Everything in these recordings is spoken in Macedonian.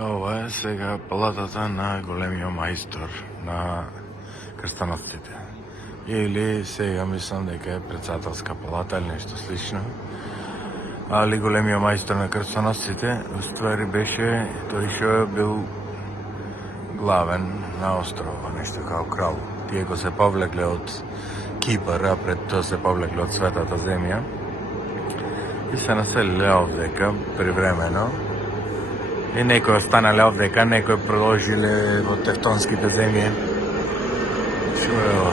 Ова е сега палатата на големиот мајстор на крстоносците. Или сега мислам дека е председателска палата или нешто слично. Али големиот мајстор на крстоносците уствари беше тој што бил главен на островот, нешто као крал. Тие го се повлекле од Кипар, а пред тоа се повлекле од Светата земја и се населиле овдека привремено. И некои останале овдека, некои продолжиле во тевтонските земји. Шо е ова?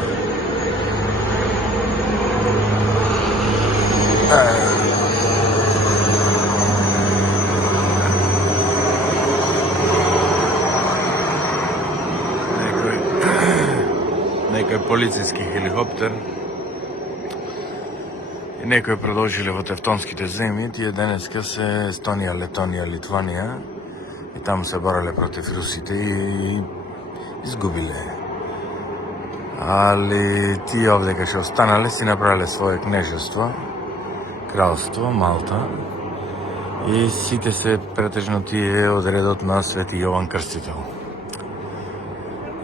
Некој полициски хеликоптер. И некои продолжиле во тевтонските земји. Тие денеска се Естонија, Летонија, Литванија. И таму се бореле против русите и изгубиле. Али тие овдека што останале си направиле свое кнежество, кралство, Малта. И сите се претежно тие од редот на Свети Јован Крстител.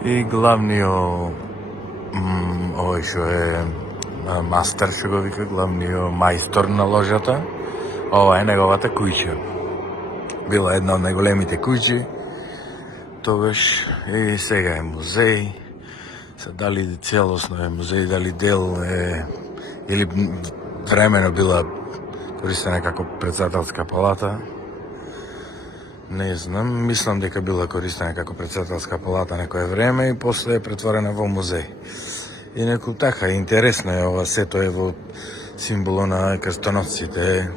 И главниот овој што е мастер, што го вика, главниот мајстор на ложата, ова е неговата куќа. Била една од најголемите куќи, тогаш и сега е музеј. Се дали целосно е музеј, дали дел е, или времено била користена како председателска палата. Не знам, мислам дека била користена како председателска палата некое време и после е претворена во музеј. И некој така, интересно е ова, сето е во символо на крстоносците.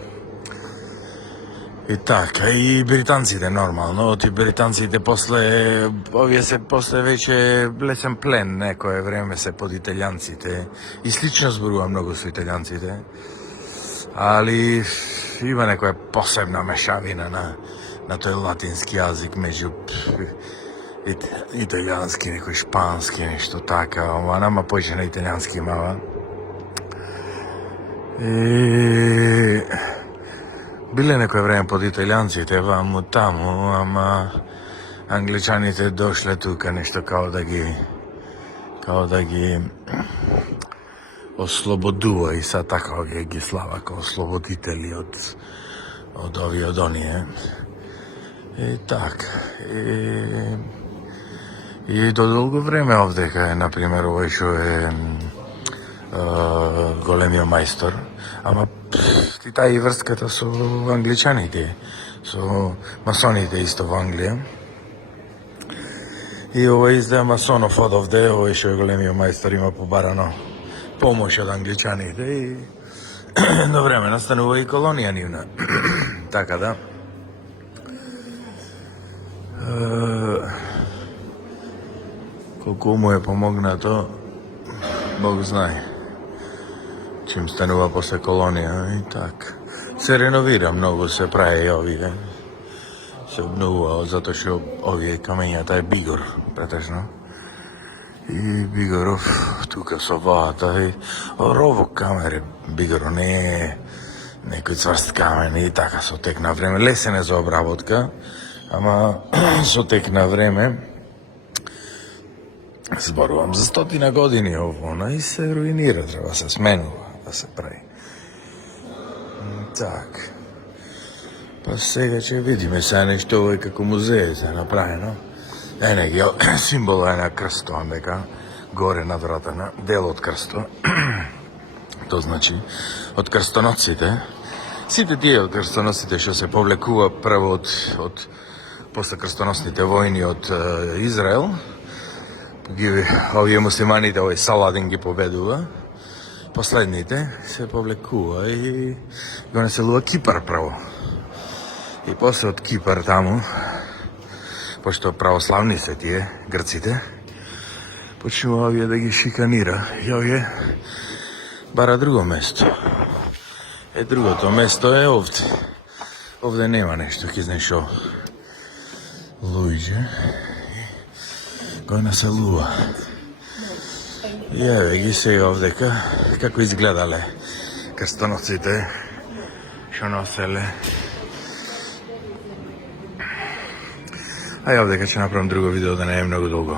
И така, и британците нормално, ти британците после, овие се после веќе лесен плен некое време се под италијанците. И слично зборува многу со италијанците. Али има некоја посебна мешавина на тој латински јазик меѓу италијански, некој шпански, нешто така, ова нама појче на италијански мала. И биле некој време под италијанците ваму таму, ама англичаните дошле тука нешто као да ги ослободува и са така ги слава као ослободители од овие од оние. И така. И до долго време овдека е, например, овој што е големиот мајстор, ама и таа и врската со англичаните, со масоните исто во Англија. И овој изда масонов од овде, овој што е големиот мајстор има побарано помош од англичаните и едно време настанува и колонија нивна. Така да. Колку му е помогнато, Бог знае. Чим станува после колонија и така. Се реновира многу, се прави овие. Се обновува, затоа што овие камењата е Бигор, претежно. И Бигоров тука со воата и рово камере Бигоро не е некој цврст камен и така со тек на време. Лесен е за обработка, ама со тек на време зборувам за 100 години ово, и се руинира, треба се сменува да се прави. Так. Па сега ќе видиме сега нешто овој како музеј се направено. Ги символа е на крсто, дека горе над врата на дел од крсто. Тоа значи од крстоносците. Сите тие од крстоносците што се повлекува прво од после крстоносните војни од Израел. Овие муслиманите, овој Саладин ги победува. Последните се повлекува и го населува Кипар прво. И после од Кипар таму, пошто православни се тие грците, почнува овие да ги шиканира и овие бара друго место. Другото место е овде. Овде нема нешто, ки знаеш шо. Луѓе го населува. И еве ги сега овдека како изгледале крстоносците што носеле А ја дека ќе направам друго видео да не е многу долго.